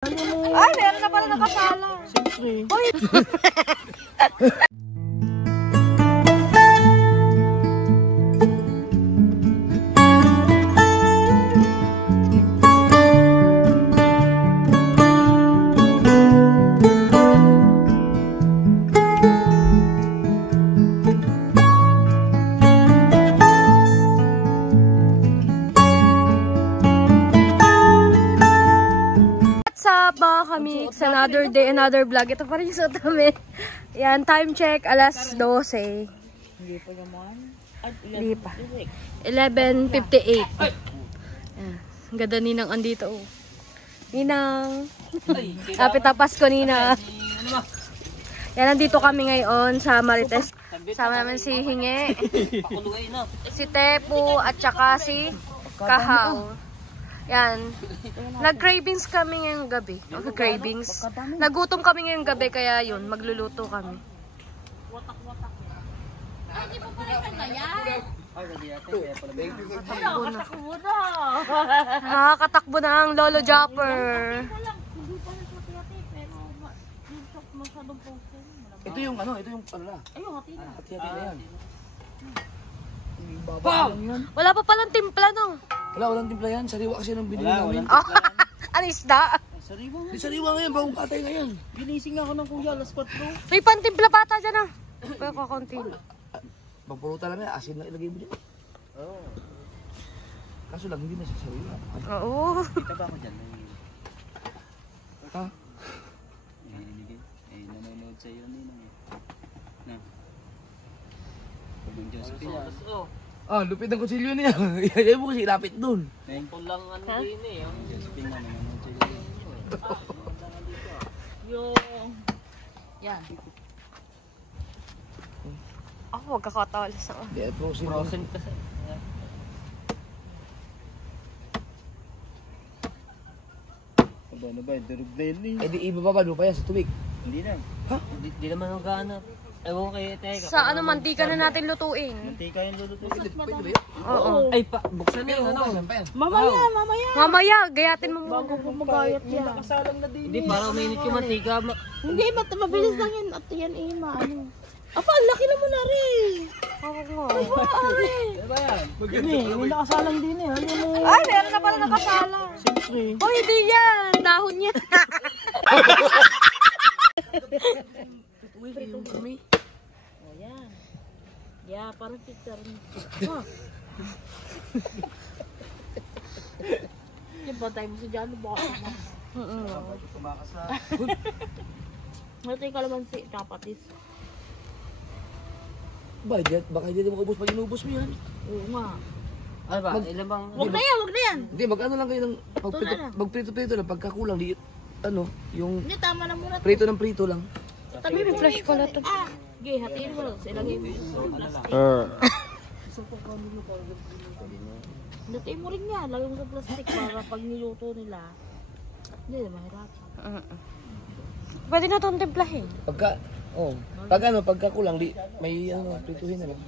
Ay, meron na pala nakasala. Siyempre. Uy! Mga kami, it's another day, another vlog. Ito pa rin yung suot namin. Yan, time check, alas 12. Hindi pa naman. Hindi pa. 11:58. Yan. Ang ganda ninang andito. Oh. Ninang. Kapit na Pasko, Ninang. Yan, nandito kami ngayon sa Marites. Sama naman si Hinge, si Tepu, at saka si Kahaw. Yan. Nag-cravings kami ngayong gabi. Nag-cravings. Nagutom kami ngayong gabi, kaya yun, magluluto kami. Nakakatakbo na. Nakakatakbo na ang Lolo Jopper. Ito yung ano na. Ayun, hati na. Hati na yan. Wala pa palang timpla, no? Wala, walang timpla yan. Sariwa kasi nung binili namin. Ano isda? Sariwa nga. Di sariwa nga yan, bagong katay nga yan. Ginising ako ng kuya, alas 4. May pantimpla pata dyan, ah. Pero kakunti. Magpuruta lang yan, asin na ilagay mo dyan. Oo. Kaso lang, hindi na siya sariwa. Oo. Kita ba ako dyan? Ha? Nanonood sa'yo nila. Na. Pagong Josephine. Ah, lupit ang kutsilyo niya. Iyayin mo kasi ilapit dun. Thankful lang din eh. Ang Josephine na nanonood sa'yo. Yung... Yan. Ako, huwag kakatawalas ako. Hindi, frozen. Frozen kasi. Ano ba? Durog na yun eh. Eh di ibababa pa yan sa tubig. Hindi na. Ha? Hindi naman maghanap. Ewan kayo, teka. Sa ano, mantika na natin lutuin. Mantika yung lulutuin. Pwede ba yun? Oo. Ay, buksan na yun. Mamaya, gayatin mo muna. Bago po magayat yan. Nakasalang na din. Hindi, para uminit yung mantika. Hindi, mabilis lang yan. At yan eh, maano. Apa, ang laki na mo na rin. Hawak mo. Ano ba yan? Hindi, may nakasalang din eh. Ano mo? Ay, meron na pala nakasala. Siyempre. Oh, hindi yan. Dahon niya. O yan. Yeah, parang picture niya. Yung patay mo si Jano, baka naman. Ito yung kalamansi, kapatis. Baka hindi mo ubos pag inubos mo yan. Oo nga. Ano ba? Ilan bang... Huwag na yan, huwag na yan. Hindi, mag-ano lang kayo ng magprito-prito lang. Pagkakulang, di, ano, yung Hindi, tama na muna. prito ng prito lang. Tabi, may flash pala to. Okay, hatiin mo lang. Ilagay mo yung plastic. Hatiin mo rin yan. Lagay mo sa plastic para pag niluto nila. Hindi, mahirap. Pwede na itong timplahin. Pagkakulang, di, may ano, prituhin na lang.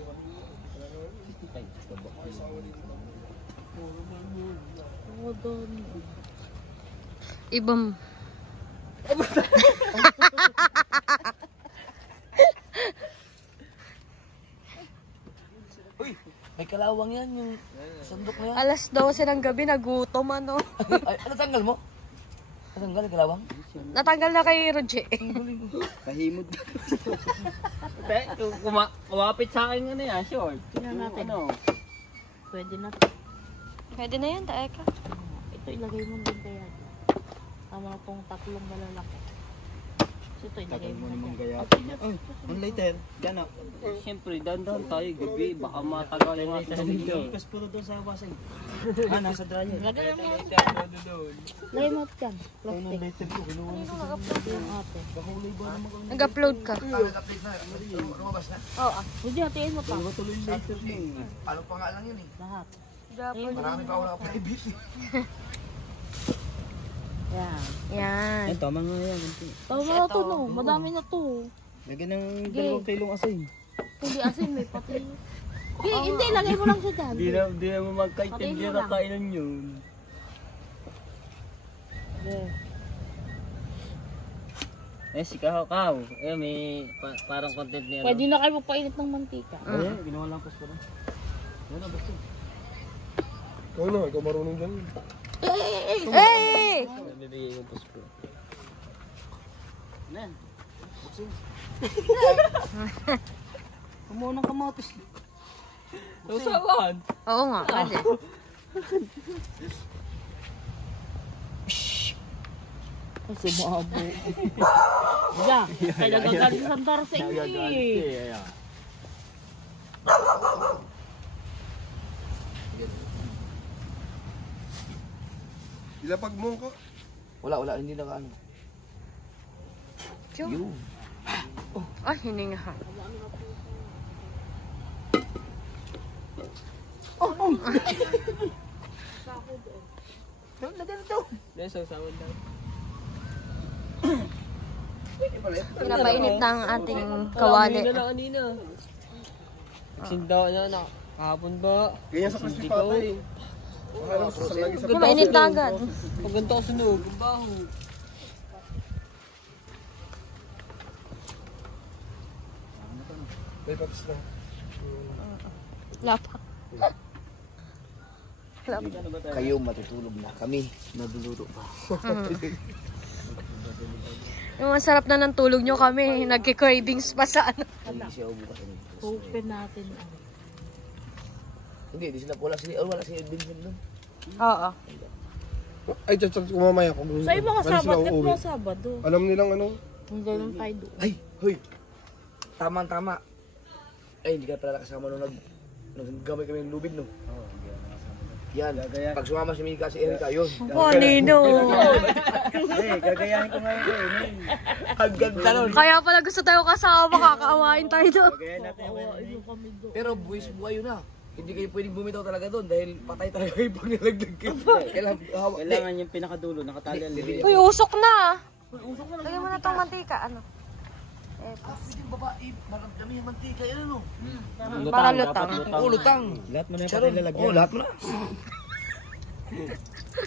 Oo, doon. Ibang... Uy, may kalawang yan, yung sandok na yan. Alas 12 ng gabi, nagutom ano. Ay, ano tanggal mo? Natanggal yung kalawang? Natanggal na kay Roger. Kahimod. Kumapit sa akin ano yan, short. Tingnan natin. Ano? Pwede na. Pwede na yan, tae ka. Ito ilagay mo din kaya. Tama pong tatlong malalaki. So ito ilagay mo na dyan. Ang lighter. Yan o. Siyempre, dandan tayo gabi. Baka matagal yung ating dito. Ipas puro doon sa wasay. Nasa dryer. Lagay mo lagay mo dyan. Plastic. Yung ate. Nag-upload ka. Lumabas na. Oo. Hindi, hatiin mo pa. Tuloy yung lighter mo. Ano pa nga lang yun eh. Lahat. Marami pa ako nakapalibit eh. Yan. Yan. Ay, tama nga yan. Tama na to no. Madami na to. Lagyan ng 2 kilong asin. Hindi asin, may pati. Hindi, lagay mo lang siya dyan. Di na mo magkaitin. Di na kainan yun. Eh, si Kahaw. Eh, may parang content niya. Pwede na kayo magpainit ng mantika. Eh, ginawa lang pas pa rin. Ano, basta. Ikaw na, ikaw marunong dyan. Hey! Nabibigay yung pas ko. Nan. Buksin. Kumuha ng kamatis. Usawan. Oo nga, pwede. Kasi maabo. Yeah, kaya nagagalit sa Santara sa inyo eh. Ilapag mo ko. Wala, hindi na kaano. Tiyo. Yun. Ay, hininga ha. Dahil sa sawad daw. Pinapainit ng ating kawali. Hindi na kanina. Nagsinda niya na. Kahapon ba? Ganyan sa crispy patay. Alam mo, sa lagi sa Mainit na agad. Pag ganito ako sunog, ang baho. may patis na. Lapa. Kayo matutulog na. Kami, naduluro pa. Yung masarap na ng tulog nyo kami. Nagki-cravings pa sa ano. Hindi siya bukas. Open natin. Hindi sila. Wala si Vincent doon. Oo. Ay, chat kumamaya ko. Sa ibang Ano sila Sabado, uuwi? Kapro Sabado. Alam nilang ano? Hindi naman tayo doon. Ay, hoy. Tama. Ay, hindi ka pala nakasama nung naggamay kami ng lubid, no? Oo, hindi ka nakasama. Yan, pag sumama si Mika, si Erika, yun. Nino. Eh, gagayahin ko ngayon ko eh. Ang ganda nun. Kaya pala gusto tayo kasama. Kakaawain tayo doon. Gagayahin natin yung Pero buwis buhay yun na. Hindi kayo pwedeng bumitaw talaga doon dahil patay talaga kayo pag nilagdag kayo. Kailangan yung pinakadulo, nakatali ang lilit. Uy, usok na. Lagyan mo na tong mantika. Ano? Yung babae, marami yung mantika, yan ano? Para lutang. Oo, lutang. Lahat mo na yung Charon. patay lalagyan. Oo, lahat mo na.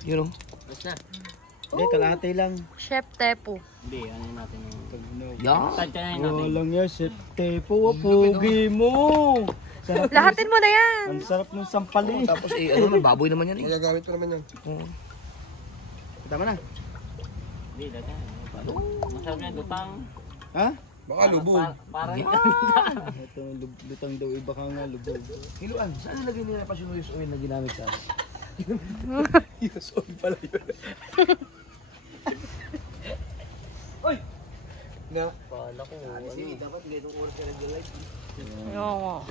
Yun o. Basta na. Hindi, kalahati lang. Chef Tepu. Hindi, ano natin yung tagnog. Yan. Tantyahin natin. Walang yan, Chef Tepo, pogi mo! Sarap Lahatin mo na yan. Ang sarap ng sampali. Tapos ano naman, baboy naman yan eh. Magagamit ko naman yan. Oo. Tama na. Hindi, dati. Masarap yan, lutang. Ha? Baka lubog. Parang ito, lutang daw, iba ka nga lubog. Hiluan, saan nilagay nila pa yung use oil na ginamit sa akin? Use oil pala yun. Oy! Na? Pala ko, Sige, dapat ganitong oras ka nag-live. Oo.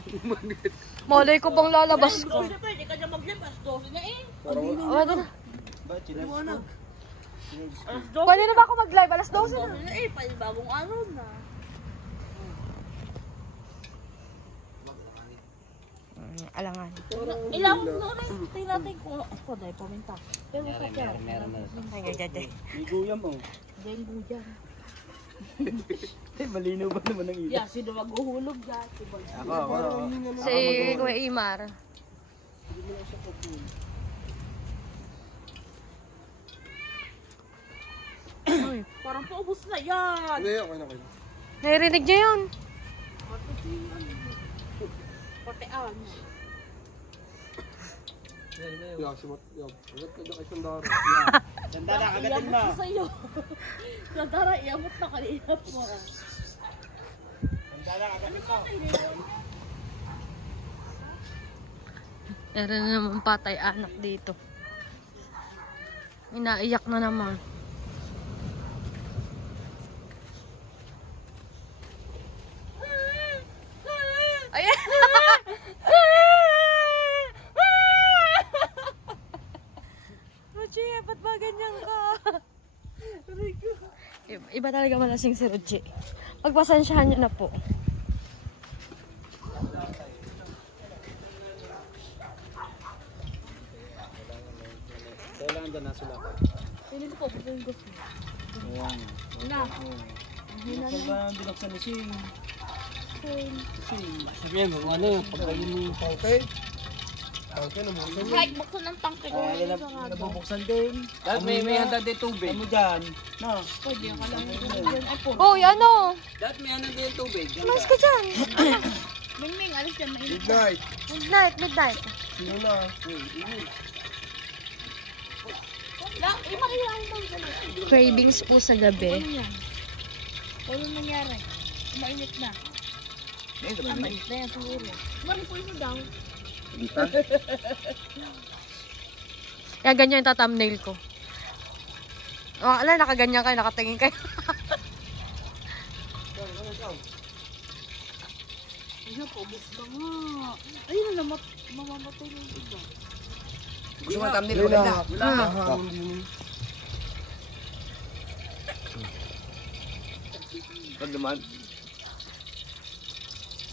Malay ko bang lalabas ko. Pwede ka dyan maglabas. 12 na eh. Pwede na. Ba't sila? Pwede na ba ako mag-live? Alas 12 na. 12 na eh. Bagong araw na. Alangan. Ilawag na rin. Tingnan natin kung ako dahil paminta. Pero sa kaya. Ay, gagade. May guyam mo. Diyan guyan. Malinaw ba naman ang Yeah, sino maghuhulog dyan? Ako. Si Kuya Imar. Parang paubos na yan. Hindi, okay na kayo. Naririnig niya yun. Patean. Yeah, si Mat. Yeah. Agad ka dyan kay Sandara. Sandara, kagatin mo. Iabot sa'yo. Sandara, iabot na kanina mo. Sandara, kagatin mo. Meron na naman patay anak dito. Inaiyak na naman. Ayan! Roche, ba't ba ganyan ka? Iba talaga malasing si Roche. Pagpasensyahan niyo na po. Kailangan ba nasulat? Pili ko po yung gusto. Ayan. Na. Binuksan ba ang binuksan ni Sing? Sing. Sabihin mo, ano, pagkain mo yung Okay. Kahit buksan ng tangke ko. Nabubuksan din. Dahil may handa din tubig. Ano dyan? No. Pwede ka lang dyan. Ay po. Hoy, ano? Dahil may handa din tubig. Mas ka dyan. Mingming, alis dyan. Mainit. Midnight. Midnight. Sino na? Lang, makiyaan daw dyan. Cravings po sa gabi. Ano yan? Ano nangyari? Mainit na. Mainit na yan siguro. Balik po ito daw. Yan, ganyan yung thumbnail ko. Oh, ala, nakaganyan kayo, nakatingin kayo. Ayun, paubos na nga. Ayun na, mamamatay na yung iba. Gusto mo thumbnail? Maganda. Pag naman.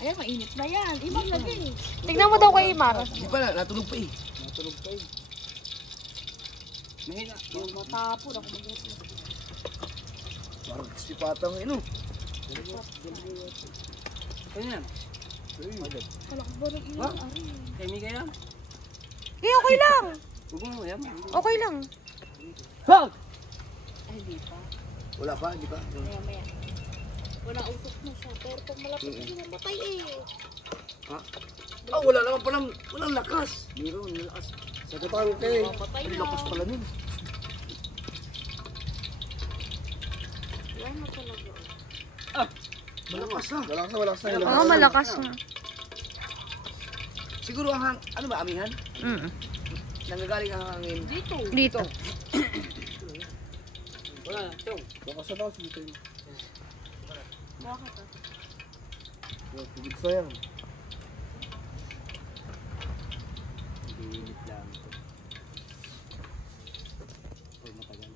Ayan, mainit na yan. Ibang lagi. Tignan mo daw kay Imar. Hindi pa na, natulog pa eh. Mahina. Yung matapon ako mag-ito. Parang sipatang ino. Ano yan? Wala ko ba ng ilang ari? Kay Mika yan? Eh, okay lang. Huwag mo yan. Okay lang. Ay, di pa. Wala pa, di ba? Maya. Wala usok na siya. Pero pag malapit hindi na matay eh. Ha? Ah, wala naman palang, walang lakas. Meron, lakas. Sa tangke. Matay Ay, na. lakas pala nun. Wala na talaga. Malakas na. Wala sa Oo, malakas na. Siguro ang ano ba, amihan? Nanggagaling ang hangin. Dito. Wala. Ito. Baka sa taas dito yun. Bakit ah? Tubig sayang. Init lang ito. Matagal.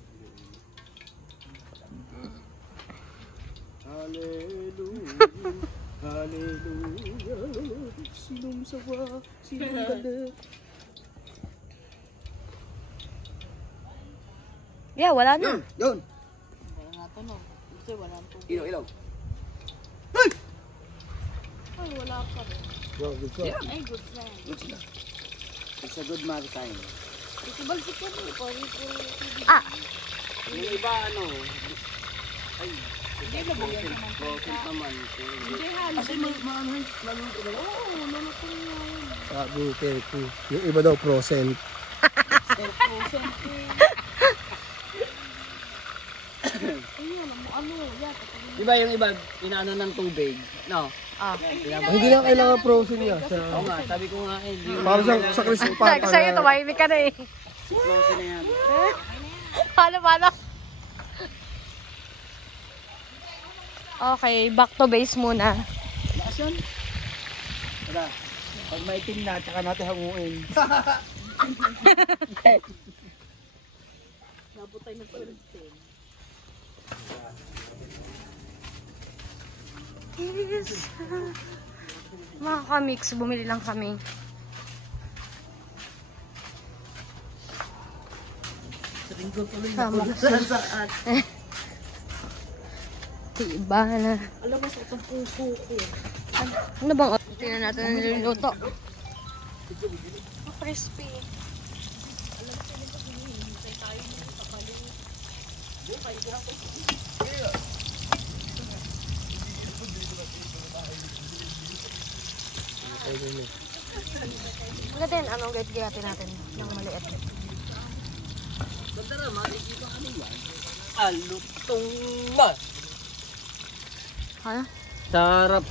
Hallelujah. Hallelujah. Sinong sawa, sinong galit. Yeah, wala na. Yun. Wala nga to no. Kasi wala ang tubig. Ilaw. Ay, wala pa rin. Wow, good shot. Ay, good sign. Yun sila. It's a good maritime. Itibalsik ka rin. Ah, Yung iba ano, ay, Hindi, nabugyan naman tayo. broken naman. Hindi, halos. Kasi maanohan, lalong ko Oo, namatay nga yun. Sabi, Pepe. Yung iba daw, procent. Ayun, ano, yan. Di ba yung iba, inaano ng tubig? No? Hindi na kailangan procent niya. Oo nga, sabi ko nga eh, di Para sa krispatan. sa'yo, tumahimik ka na eh. si Close na yan. Paano? Okay, back to base muna. Lakas yun? Wala. Pag maitim na, tsaka natin hanguin. Nabutay na pa rin. Yes. Mga kamix, bumili lang kami. Sama ko sa Tiba na. Alam mo sa itong puso ko. Ano bang? Tingnan natin ang niluluto. Crispy. Maganda yun, anong gayat-gayatin natin ng maliit. Bandara, makikita ano yan? Alutong ba? Ano? Sarap.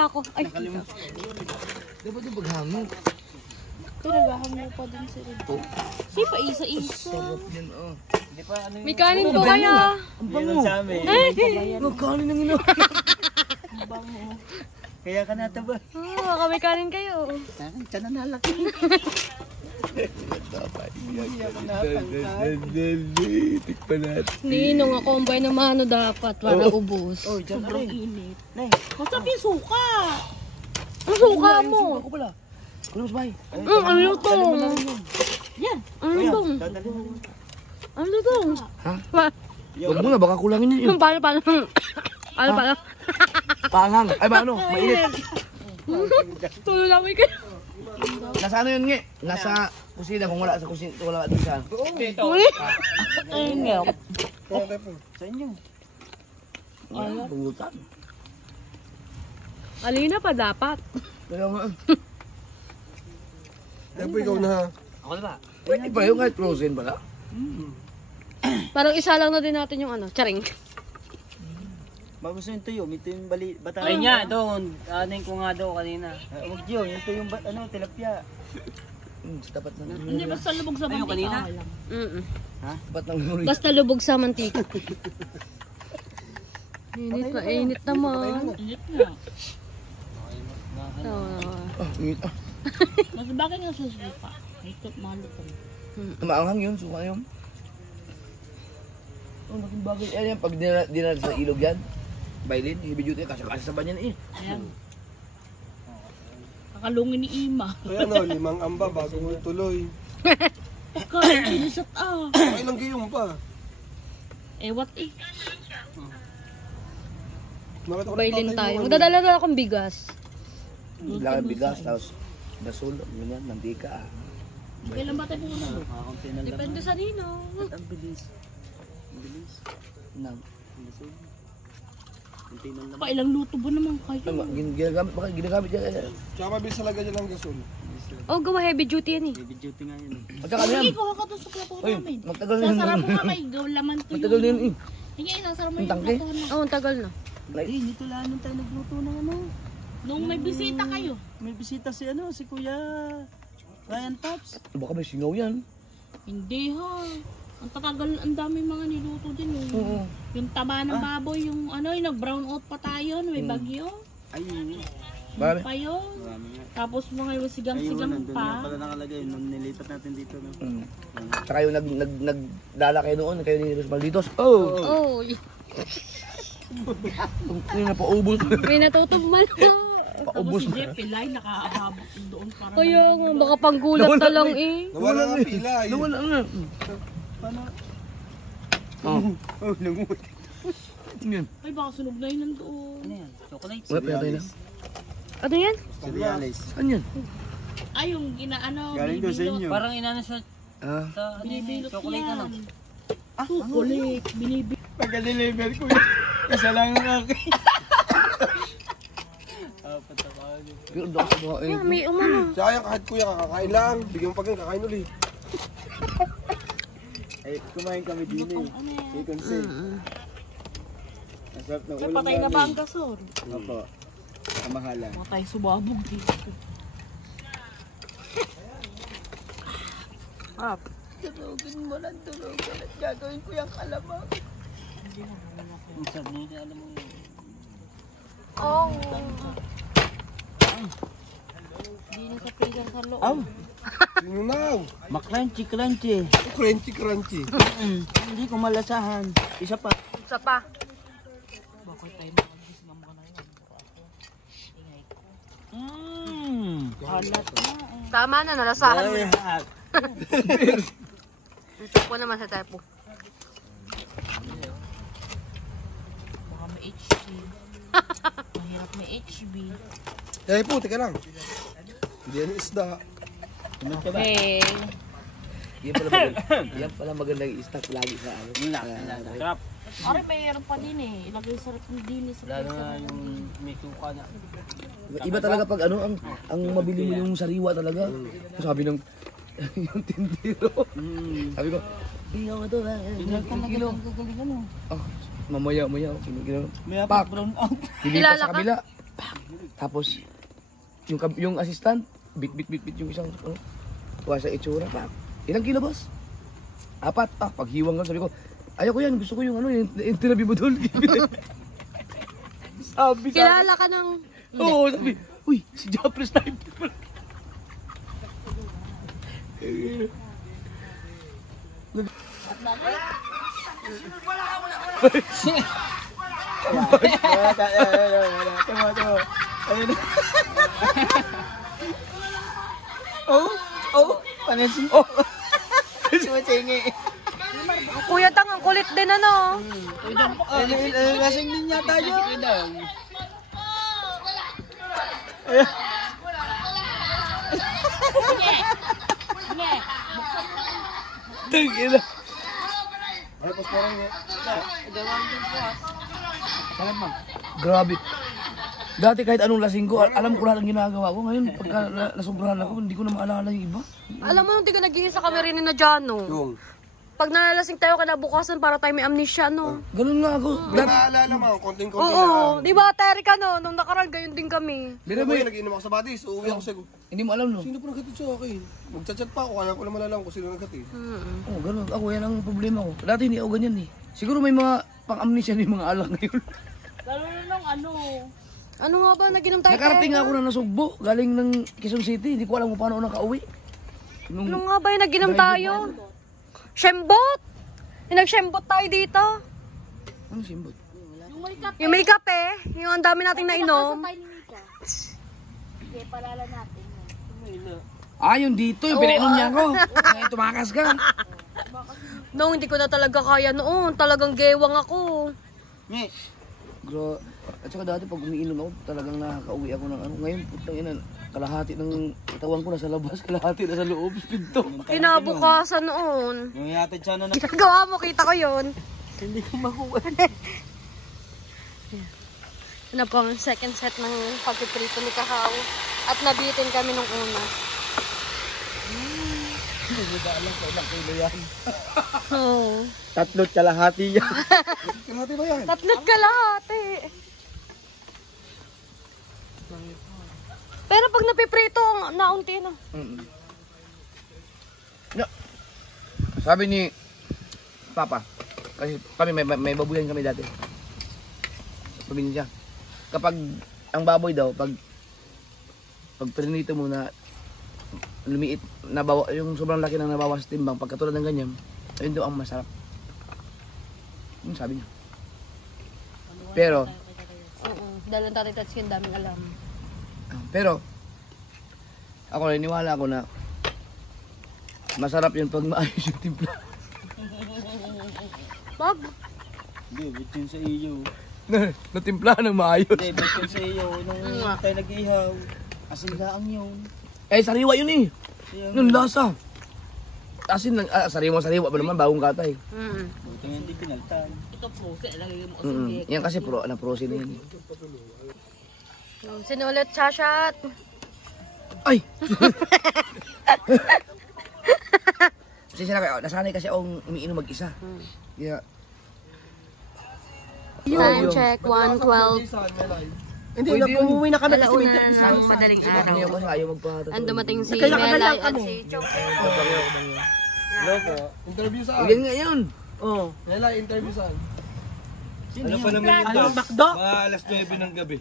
Ako. Ay, Dapat yung paghangin. Pinagahan mo pa din si Red. Si pa isa-isa. Yan, oh. Hindi pa ano may kanin po kaya. Ang bango. sa amin. Magkanin ng ino. Kaya ka nataba. Baka may kanin kayo. Tiyan na nalaki. Tikpan natin. Ninong ako ang bay naman ano dapat para ubos. Oh, dyan Sobrang init. Masarap yung suka. Ang suka mo. Ako pala. Ano mas bahay? Ano to? Yan. Ano to? Ano to? Ha? Huwag mo na, baka kulangin yun. Paano? Paano? Panghang. Ay ba ano? Mainit. Tululaway ka. Nasa ano yun nga? Nasa kusina. Kung wala sa kusina, wala dito sa. Ayun nga. Sa inyo. Wala, bungutan. Alina pa dapat. Kaya nga. Tepo, ikaw na ha. Ako na ba? Pwede ba yung kahit frozen pala? Parang isa lang na din natin yung ano, charing. Bagus yung tuyo, ito yung bata. Ay nga, doon. Anin ko nga daw kanina. Huwag yun, ito yung tilapia. Sa tapat ng Hindi, basta lubog sa Ayun, kanina? mantika lang. tapat ng memory. Basta lubog sa mantika. Init naman. Init nga. Init. Mas bakit nga susupa? Ikot malutong. Maanghang yun, suka yun. Oh, laking bagay. Yan, pag dinala sa ilog yan. Bailin, heavy duty, kasya-kasya sa banyan eh. Ayan. Kakalungin ni Ima. Kaya no, 5 amba bago mo tuloy. Kaya, inisat ah. Okay lang gayong pa. Eh, what eh? Nakita ko Bailin ng tatay tayo. mo, ano. Magdadala na akong bigas. Laking bigas, tapos basol, ganyan, mantika. Kailan ba tayo pumunta? Makakunti na lang. Depende sa nino. Ang bilis. Ang bilis. Nang. Ang bilis. Kunti na lang. Pa, ilang luto ba naman kayo? Ginagamit, baka ginagamit yan. Tsaka mabilis talaga dyan ang gasol. Oh, gawa heavy duty yan eh. Baby duty nga yun eh. At saka ano yan? Sige, kuha ka doon sa plato Uy, namin. magtagal na yun. Sasara mo ka may laman to Magtagal na yun eh. Sige, sasara mo Ang yung tangke? plato na. Oh, ang tagal na. Eh, dito lang nung tayo nagluto ng ano. Nung may bisita kayo. May bisita si ano, si Kuya Ryan Tops. Baka may singaw yan. Hindi ha. Ang tatagal, ang dami mga niluto din eh. Oo. Yung taba ng baboy, yung ano, yung nag-brown out pa tayo, may bagyo. Ay, yun. Marami. Pa yun. Marami nga. Tapos mga Ayun, sigang-sigang nandun nga pa. pala nakalagay nung nilipat natin dito. No? Saka yung nagdala kayo noon, kayo ni Los Malditos. Oh! Oh, Yung napaubos. may natutugmal ka. Tapos Paubos si na. Jeff, pilay, nakaabot doon para Kaya nga, baka panggulat na lang eh. Nawala nga pila. Yun. Nawala nga. Paano? Oh. Oh, lungut. Yan. Ay, baka sunog na yun nandoon. Ano yan? Chocolate? Wala, pinatay na. Ano yan? Cereales. Saan yan? Ay, yung ginaano, Galing daw sa inyo. Parang inano siya Ah. sa ano yun, Binibilot chocolate yan. ano. Chocolate, binibilot. Pagka-deliver ko yun. Isa lang ang akin. Apat na kaagad. Pero daw sa mga Ah, may umano. Sayang kahit kuya kakakain lang. Bigyan mo pag kakain ulit. Eh, kumain kami din eh. Ano yan? May konsi. Masarap na Ay, ulam patay na ba ang gasol? Opo. Kamahalan. Patay, subabog dito. Tulogin mo lang, tulogin. At gagawin ko yung kalamang. Ang sarap mo, alam mo yun. Oh. Hindi na sa freezer sa loob. Aw! Sinunaw. Makrunchy, crunchy. Crunchy, crunchy. Hindi ko malasahan. Isa pa. Isa pa. Bakit tayo makagisgam ka na yan? Ingay ko. Alat na eh. Tama na, nalasahan mo. Very hot. Ito po naman sa typo. Baka may HB. Mahirap may HB. Eh po, teka lang. Hindi yan isda. Okay. Yan pala maganda yung stock lagi sa ano. Sarap. Ari, mayroon pa din eh. Ilagay sa din sa Lalo na yung may suka na. Iba talaga pag ano, ang mabili mo yung sariwa talaga. Sabi ng yung tindero. Sabi ko, bigyan mo ito ha. Kilo. Oh, mamaya, kilo. May Pak. brown out. Dilipat Kilala sa ka? kabila. Tapos, yung assistant, bit yung isang, kuha sa itsura. Pak. Ilang kilo, boss? 4. Paghiwang ko, sabi ko, ayaw ko yan, gusto ko yung ano, yung tinabi mo doon. Sabi. Kilala ka ng... Oo, sabi, uy, si Jopper Sniper. Panasin. Sumatingi. Kuya Tang, ang kulit din ano. Lasing din yata yun. Tangina. Ay, pas parang Grabe. Dati kahit anong lasing ko, alam ko lahat ang ginagawa ko. Ngayon, pagka nasobrahan ako, hindi ko na maalala yung iba. Alam mo, hindi ka nag-iisa kami rin na dyan, no? yung. Pag nalasing tayo kinabukasan para tayo may amnesia, no? Ganun nga ako. May maalala mo, konting-konti Oo, di ba, Terry ka, no? Nung nakaraan, gayon din kami. Pero ba nag-inom ako sa badis, uuwi ako sa... Hindi mo alam, no? Sino pa naghatid sa akin? Magchat-chat pa ako, kaya ko naman alam kung sino naghatid. Oo, ganun. Ako, yan ang problema ko. Dati hindi ako ganyan, eh. Siguro may mga pang-amnesia ni mga alak ngayon. Lalo na nung ano. Ano nga ba, naginom tayo? Nakarating ako na nasugbo, galing ng Quezon City. Hindi ko alam kung paano ako nakauwi. Ano nga ba yung naginom tayo? Shembot! Yung nag-shembot tayo dito. Ano simbot? Yung may kape. Yung may kape, yung ang dami nating nainom. Sa tayo ni Mika. Sige, palala natin. Ah, yung dito, yung pinainom niya ako. Ngayon, tumakas ka. No, hindi ko na talaga kaya noon. Talagang gewang ako. At saka dati pag umiinom ako, talagang nakaka-uwi ako ng ano. Ngayon, putang ina, kalahati ng katawan ko nasa labas, kalahati nasa loob, pinto. Kinabukasan noon. Yung yatid sana na... Ginagawa mo, kita ko yun. Hindi ko makuha. Ano po ang second set ng pagpiprito ni Kahaw. At nabitin kami nung una. Hindi ko alam kung ilang kilo yan. Oo. Tatlot kalahati yan. Kalahati ba yan? Tatlot kalahati. Pero pag napiprito, naunti na. No. Sabi ni Papa, kasi kami may babuyan kami dati. Sa probinsya. Kapag ang baboy daw, pag prinito mo na lumiit, yung sobrang laki ng nabawas timbang, pagkatulad ng ganyan, ayun daw ang masarap. Yun sabi niya. Pero, Oo. Dahil ang tatay Tatsuki, daming alam. pero, ako naniniwala ako na masarap yun pag maayos yung timpla. Wag. Hindi, bitin sa iyo. Natimpla ng maayos. Hindi, bitin sa iyo. Nung tayo nag-ihaw. Asin laang yun. Eh, sariwa yun eh. Yung lasa. Asin lang, sariwa ba naman, bagong katay. Buti nga hindi pinaltan. Ito po, lagay mo Yan kasi na-prosin na yan. Sino ulit, Shashat? Ay! Kasi nasanay kasi akong umiinom mag-isa. Kaya, Time check, 1:12. Hindi, pwede yun. umuwi na kami kasi may Alauna ng madaling Kasi araw. ako ayaw magpatatuloy. Ang dumating si Melay at si Chong. Hello po. Interview saan? Yan nga yun. Oo. Nela, interview saan? Ano pa naman yun? Ano, Bakdo? Mga alas 9 ng gabi.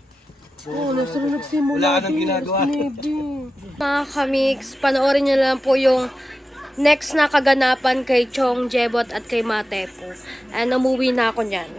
Oo, nasa nagsimula. Wala ka nang ginagawa. Mga kamix, panoorin niyo lang po yung next na kaganapan kay Chong, Jebot at kay Matepo. And umuwi na ako niyan.